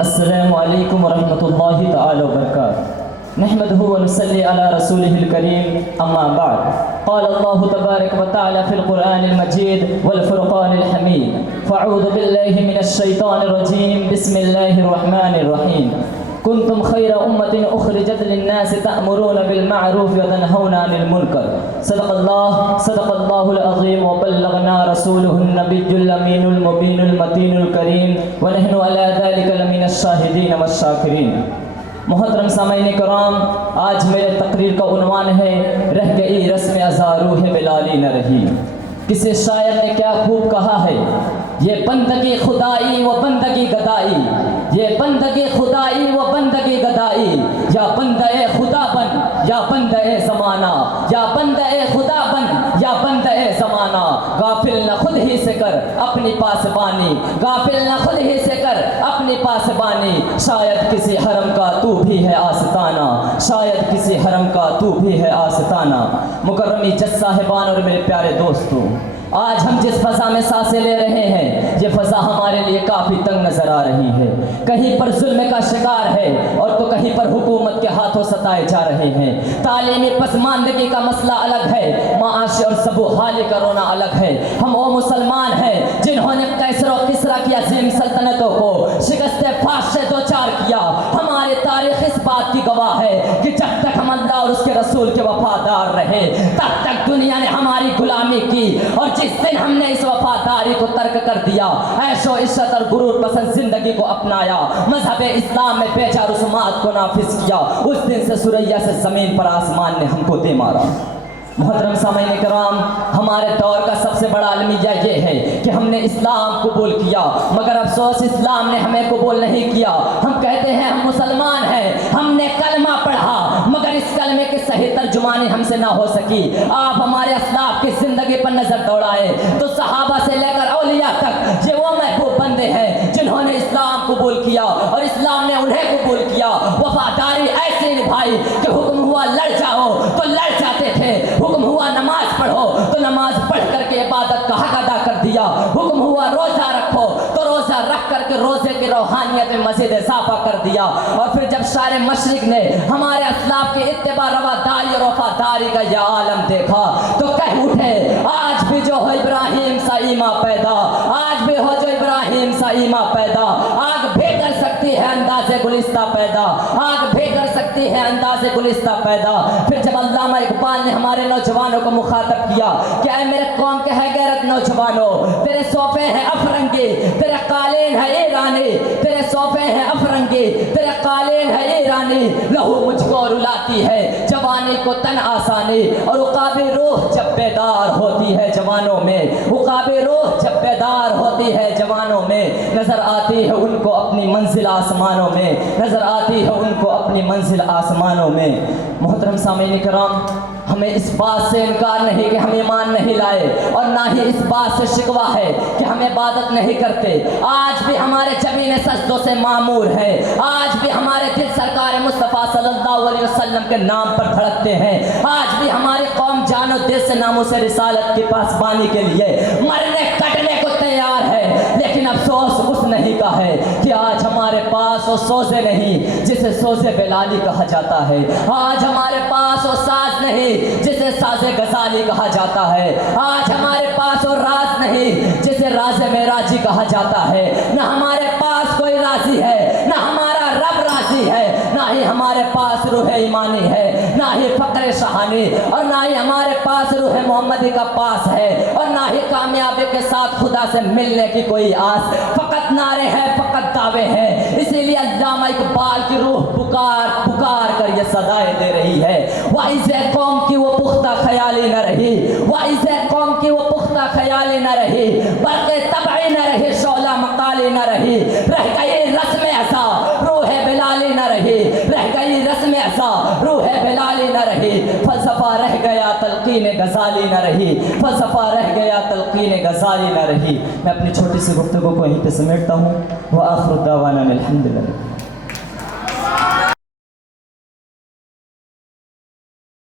السلام علیکم ورحمۃ اللہ تعالی وبرکاتہ نحمده ونصلی علی رسوله الکریم اما بعد قال اللہ تبارک وتعالی فی القرآن المجید والفرقان الحمید فاعوذ باللہ من الشیطان الرجیم بسم اللہ الرحمن الرحیم کنتم خیر امت اخرجت للناس تأمرون بالمعروف وتنہون عن المنکر صدق اللہ العظیم وبلغنا رسوله النبی الامین المبین المتین الکریم ونحن علی ذلک لمن الشاہدین والشاکرین۔ محترم سامعین کرام، آج میرے تقریر کا عنوان ہے رہ گئی رسم ازاں روح بلالی نہ رہی۔ کسی شاعر نے کیا خوب کہا ہے، یہ بندگی خدائی و بندگی گدائی، یہ بندگی خدائی و بندگی گدائی، یا بندہ خدا بن یا بندہ زمانہ، یا بندہ خدا بن یا بندہ زمانہ۔ غافل نہ خود ہی سے کر اپنی پاسبانی، غافل نہ خود ہی سے کر اپنی پاسبانی، شاید کسی حرم کا تو بھی ہے آستانہ، شاید کسی حرم کا تو بھی ہے آستانہ۔ مکرمی جج صاحبان اور میرے پیارے دوستوں، آج ہم جس فضا میں سانسیں لے رہے ہیں یہ فضا ہمارے لیے کافی تنگ نظر آ رہی ہے۔ کہیں پر ظلم کا شکار ہے اور تو کہیں پر حکومت کے ہاتھوں ستائے جا رہے ہیں۔ تعلیمی پسماندگی کا مسئلہ الگ ہے، معاشی اور سبو حالی کا رونا الگ ہے۔ ہم وہ مسلمان ہیں جنہوں نے قیصر و کسریٰ کی عظیم سلطنتوں کو شکست فاش سے دوچار کیا۔ ہماری تاریخ اس بات کی گواہ ہے کہ جب تک ہم اللہ اور اس کے رسول کے وفادار رہے تب تک دنیا نے ہماری غلامی کی، اور جس دن ہم نے اس وفاداری کو ترک کر دیا، عیش و عشرت اور غرور پسند زندگی کو اپنایا، مذہب اسلام میں بے جا رسومات کو نافذ کیا، اس دن سے سریا سے زمین پر آسمان نے ہم کو دے مارا۔ محترم سامعین کرام، ہمارے دور کا سب سے بڑا المیہ یہ ہے کہ ہم نے اسلام قبول کیا، مگر افسوس اسلام نے ہمیں قبول نہیں کیا۔ ہم کہتے ہیں ہم مسلمان ہیں، ہم نے کلمہ پڑھا، مگر اس کلمے کی صحیح ترجمانی ہم سے نہ ہو سکی۔ آپ ہمارے اسلاف کی زندگی پر نظر دوڑائے تو صحابہ سے لے کر اولیاء تک یہ وہ محبوب بندے ہیں جنہوں نے اسلام قبول کیا اور اسلام نے انہیں قبول کیا۔ وفاداری ایسی نبھائی کہ حکم ہوا لڑ جاؤ تو لڑ جاتے تھے، حکم ہوا نماز پڑھو تو نماز پڑھ کر کے عبادت کا حق ادا کر دیا، حکم ہوا روزہ رکھو تو روزہ رکھ کر کے روزے کی روحانیت میں مزید اضافہ کر دیا۔ اور پھر جب شار مشرق نے ہمارے اسلاف کی اتباع رواداری اور وفاداری کا یہ عالم دیکھا تو کہہ اٹھے آج بھی جو ہو ابراہیم سا ایمان پیدا، آج بھی ہو جو ابراہیم سا ایمان پیدا، آگ بھی کر سکتی ہے انداز گلستہ پیدا، آگ بھی کر سکتی ہے انداز گلستہ پیدا۔ پھر جب علامہ اقبال نے ہمارے نوجوانوں کو مخاطب کیا کہ اے میرے قوم کے ہے غیرت نوجوانوں، تیرے صوفے ہیں افرنگی، تیرے قالین ہے ایرانی، تیرے صوفے ہیں افرنگی، تیرے قالین ہے ایرانی، لہو مجھ کو رلاتی ہے جوانی کو تن آسانی، اور عقاب روح جب بیدار ہوتی ہے جوانوں میں، عقاب روح جب بیدار ہوتی ہے جوانوں میں، نظر آتی ہے ان کو اپنی منزل آسمانوں میں، نظر آتی ہے ان کو اپنی منزل آسمانوں میں۔ محترم سامعین کرام، ہمیں اس بات سے انکار نہیں کہ ہم ایمان نہیں لائے، اور نہ ہی اس بات سے شکوہ ہے کہ ہم عبادت نہیں کرتے۔ آج بھی ہمارے جبین سجدوں سے معمور ہیں، آج بھی ہمارے دل سرکار مصطفیٰ صلی اللہ علیہ وسلم کے نام پر دھڑکتے ہیں، آج بھی ہماری قوم جان و دل سے ناموس رسالت کی پاسبانی کے لیے مرنے کٹنے کو تیار ہے۔ لیکن افسوس اس نہیں کا ہے کہ آج ہمارے پاس وہ سوزے نہیں جسے سوزے بلالی کہا جاتا ہے، آج ہمارے پاس وہ ساز نہیں جسے ساز غزالی کہا جاتا ہے، آج ہمارے پاس وہ راز نہیں جسے راز معراجی کہا جاتا ہے۔ نہ ہمارے پاس کوئی راضی ہے، نہ ہمارا رب راضی ہے، نہ ہی ہمارے پاس روح ایمانی ہے، نہ ہی فقر شہانی، اور نہ ہی ہمارے پاس روح محمدی کا پاس ہے، اور نہ ہی کامیابی کے ساتھ خدا سے ملنے کی کوئی آس۔ فقط نعرے ہیں، فقط دعوے ہیں۔ اسی لیے علامہ اقبال کی روح پکار پکار کر یہ صدائیں دے رہی ہے، وائز قوم کی وہ پختہ خیالی نہ رہی، وائز قوم کی وہ پختہ خیالی نہ رہی، برق طبعی نہ رہی، شعلہ مقالی نہ رہی، رہ گئی رسم ازاں روح بلالی نہ رہی، رہ گئی رسم ازاں روح بلالی نہ رہی، فلسفہ رہ گیا تلقین غزالی نہ رہی، فلسفہ رہ گیا تلقین غزالی نہ رہی۔ میں اپنی چھوٹی سی گفتگو کو یہیں پہ سمیٹتا ہوں۔ وآخر دعوانا الحمدللہ۔